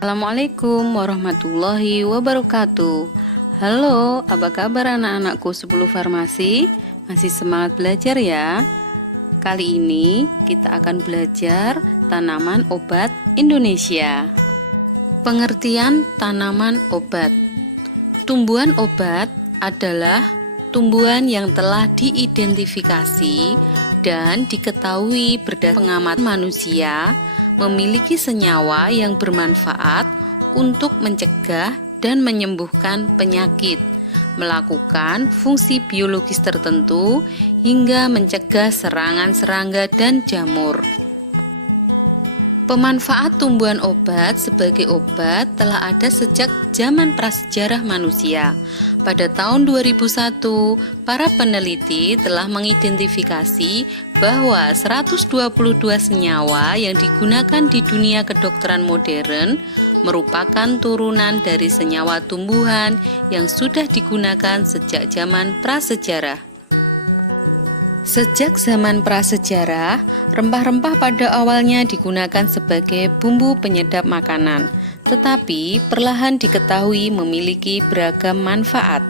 Assalamualaikum warahmatullahi wabarakatuh. Halo, apa kabar anak-anakku 10 farmasi? Masih semangat belajar ya? Kali ini kita akan belajar tanaman obat Indonesia. Pengertian tanaman obat. Tumbuhan obat adalah tumbuhan yang telah diidentifikasi dan diketahui berdasarkan pengamatan manusia memiliki senyawa yang bermanfaat untuk mencegah dan menyembuhkan penyakit, melakukan fungsi biologis tertentu hingga mencegah serangan serangga dan jamur. Pemanfaat tumbuhan obat sebagai obat telah ada sejak zaman prasejarah manusia. Pada tahun 2001, para peneliti telah mengidentifikasi bahwa 122 senyawa yang digunakan di dunia kedokteran modern merupakan turunan dari senyawa tumbuhan yang sudah digunakan sejak zaman prasejarah. Sejak zaman prasejarah, rempah-rempah pada awalnya digunakan sebagai bumbu penyedap makanan, tetapi perlahan diketahui memiliki beragam manfaat,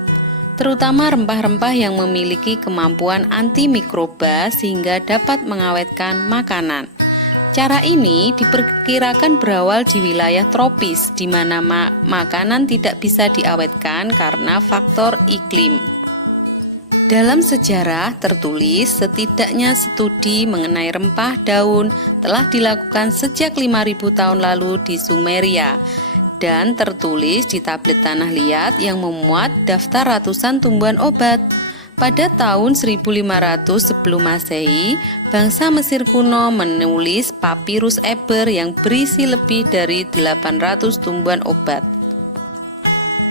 terutama rempah-rempah yang memiliki kemampuan antimikroba sehingga dapat mengawetkan makanan. Cara ini diperkirakan berawal di wilayah tropis, di mana makanan tidak bisa diawetkan karena faktor iklim. Dalam sejarah tertulis setidaknya studi mengenai rempah daun telah dilakukan sejak 5.000 tahun lalu di Sumeria dan tertulis di tablet tanah liat yang memuat daftar ratusan tumbuhan obat. Pada tahun 1500 sebelum Masehi, bangsa Mesir kuno menulis Papyrus Eber yang berisi lebih dari 800 tumbuhan obat.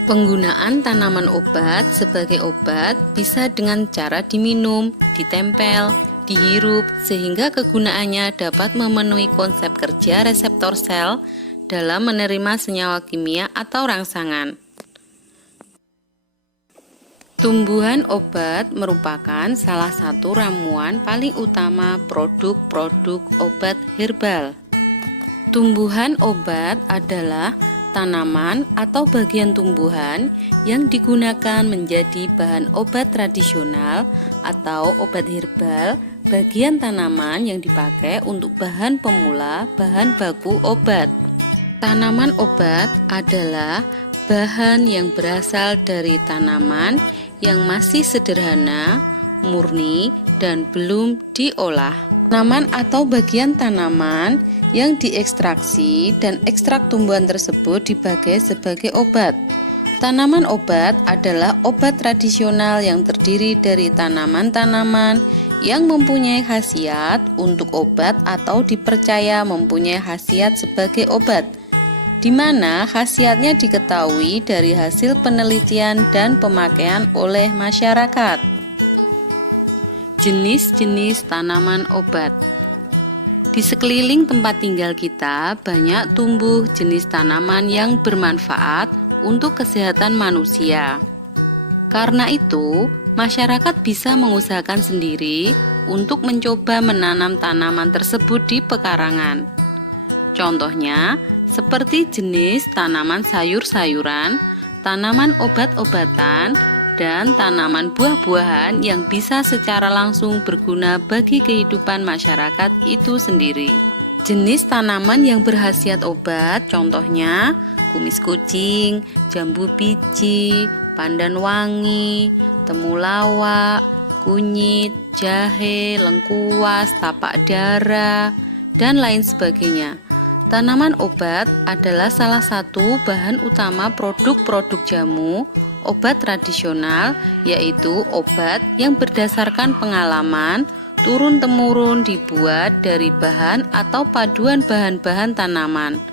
Penggunaan tanaman obat sebagai obat bisa dengan cara diminum, ditempel, dihirup, sehingga kegunaannya dapat memenuhi konsep kerja reseptor sel dalam menerima senyawa kimia atau rangsangan. Tumbuhan obat merupakan salah satu ramuan paling utama produk-produk obat herbal. Tumbuhan obat adalah tanaman atau bagian tumbuhan yang digunakan menjadi bahan obat tradisional atau obat herbal, bagian tanaman yang dipakai untuk bahan pemula, bahan baku obat. Tanaman obat adalah bahan yang berasal dari tanaman yang masih sederhana, murni, dan belum diolah. Tanaman atau bagian tanaman yang diekstraksi dan ekstrak tumbuhan tersebut dipakai sebagai obat. Tanaman obat adalah obat tradisional yang terdiri dari tanaman-tanaman yang mempunyai khasiat untuk obat atau dipercaya mempunyai khasiat sebagai obat, di mana khasiatnya diketahui dari hasil penelitian dan pemakaian oleh masyarakat. Jenis-jenis tanaman obat. Di sekeliling tempat tinggal kita banyak tumbuh jenis tanaman yang bermanfaat untuk kesehatan manusia. Karena itu, masyarakat bisa mengusahakan sendiri untuk mencoba menanam tanaman tersebut di pekarangan. Contohnya, seperti jenis tanaman sayur-sayuran, tanaman obat-obatan, dan tanaman buah-buahan yang bisa secara langsung berguna bagi kehidupan masyarakat itu sendiri. Jenis tanaman yang berkhasiat obat contohnya kumis kucing, jambu biji, pandan wangi, temulawak, kunyit, jahe, lengkuas, tapak dara, dan lain sebagainya. Tanaman obat adalah salah satu bahan utama produk-produk jamu obat tradisional, yaitu obat yang berdasarkan pengalaman turun-temurun dibuat dari bahan atau paduan bahan-bahan tanaman.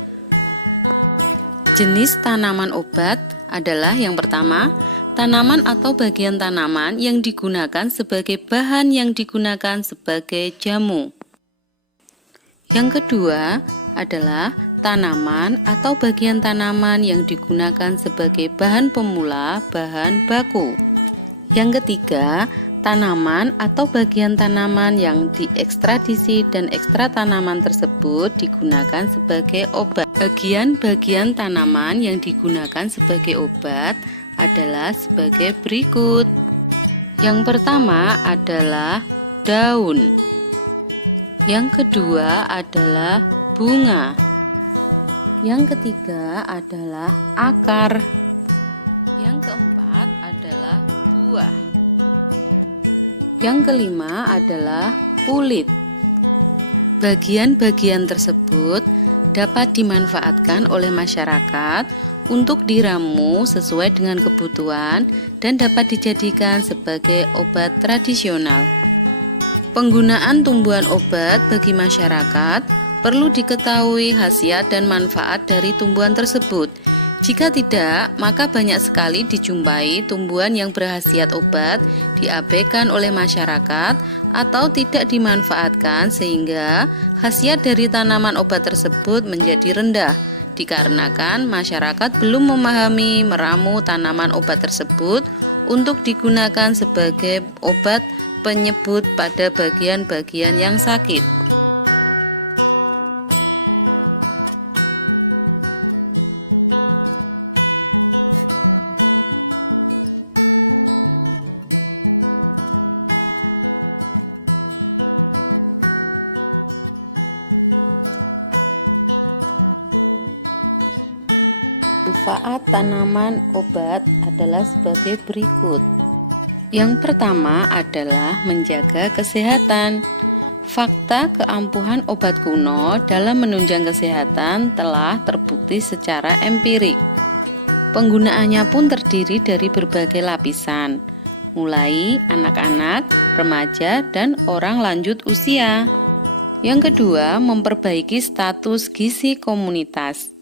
Jenis tanaman obat adalah yang pertama, tanaman atau bagian tanaman yang digunakan sebagai bahan yang digunakan sebagai jamu. Yang kedua adalah tanaman atau bagian tanaman yang digunakan sebagai bahan pemula, bahan baku. Yang ketiga, Tanaman atau bagian tanaman yang diekstradisi dan ekstrak tanaman tersebut digunakan sebagai obat. Bagian-bagian tanaman yang digunakan sebagai obat adalah sebagai berikut. Yang pertama adalah daun. Yang kedua adalah bunga. Yang ketiga adalah akar. Yang keempat adalah buah. Yang kelima adalah kulit. Bagian-bagian tersebut dapat dimanfaatkan oleh masyarakat untuk diramu sesuai dengan kebutuhan dan dapat dijadikan sebagai obat tradisional. Penggunaan tumbuhan obat bagi masyarakat perlu diketahui khasiat dan manfaat dari tumbuhan tersebut. Jika tidak, maka banyak sekali dijumpai tumbuhan yang berkhasiat obat diabaikan oleh masyarakat atau tidak dimanfaatkan sehingga khasiat dari tanaman obat tersebut menjadi rendah dikarenakan masyarakat belum memahami meramu tanaman obat tersebut untuk digunakan sebagai obat penyebut pada bagian-bagian yang sakit. Manfaat tanaman obat adalah sebagai berikut. Yang pertama adalah menjaga kesehatan. Fakta keampuhan obat kuno dalam menunjang kesehatan telah terbukti secara empirik. Penggunaannya pun terdiri dari berbagai lapisan, mulai anak-anak, remaja, dan orang lanjut usia. Yang kedua, memperbaiki status gizi komunitas.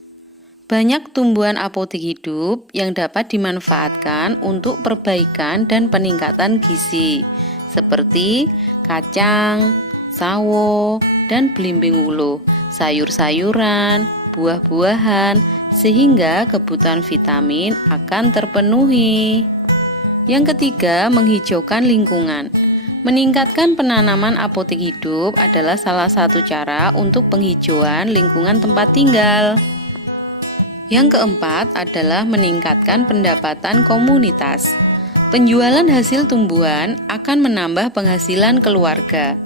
Banyak tumbuhan apotek hidup yang dapat dimanfaatkan untuk perbaikan dan peningkatan gizi, seperti kacang, sawo, dan belimbing wuluh, sayur-sayuran, buah-buahan, sehingga kebutuhan vitamin akan terpenuhi. Yang ketiga, menghijaukan lingkungan. Meningkatkan penanaman apotek hidup adalah salah satu cara untuk penghijauan lingkungan tempat tinggal. Yang keempat adalah meningkatkan pendapatan komunitas. Penjualan hasil tumbuhan akan menambah penghasilan keluarga.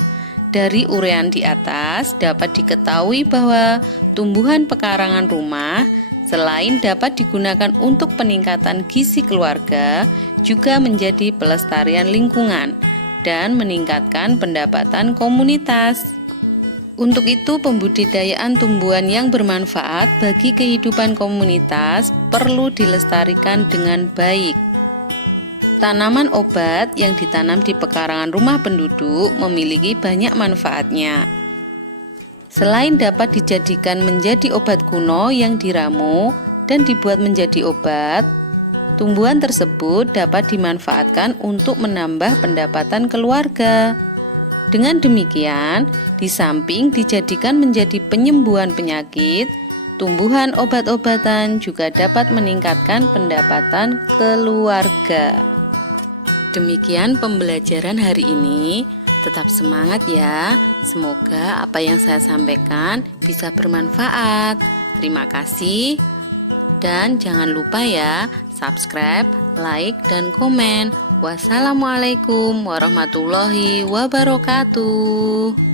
Dari uraian di atas dapat diketahui bahwa tumbuhan pekarangan rumah selain dapat digunakan untuk peningkatan gizi keluarga, juga menjadi pelestarian lingkungan dan meningkatkan pendapatan komunitas. Untuk itu, pembudidayaan tumbuhan yang bermanfaat bagi kehidupan komunitas perlu dilestarikan dengan baik. Tanaman obat yang ditanam di pekarangan rumah penduduk memiliki banyak manfaatnya. Selain dapat dijadikan menjadi obat kuno yang diramu dan dibuat menjadi obat, tumbuhan tersebut dapat dimanfaatkan untuk menambah pendapatan keluarga. Dengan demikian, di samping dijadikan menjadi penyembuhan penyakit, tumbuhan obat-obatan juga dapat meningkatkan pendapatan keluarga. Demikian pembelajaran hari ini. Tetap semangat ya. Semoga apa yang saya sampaikan bisa bermanfaat. Terima kasih. Dan jangan lupa ya, subscribe, like, dan komen. Wassalamualaikum warahmatullahi wabarakatuh.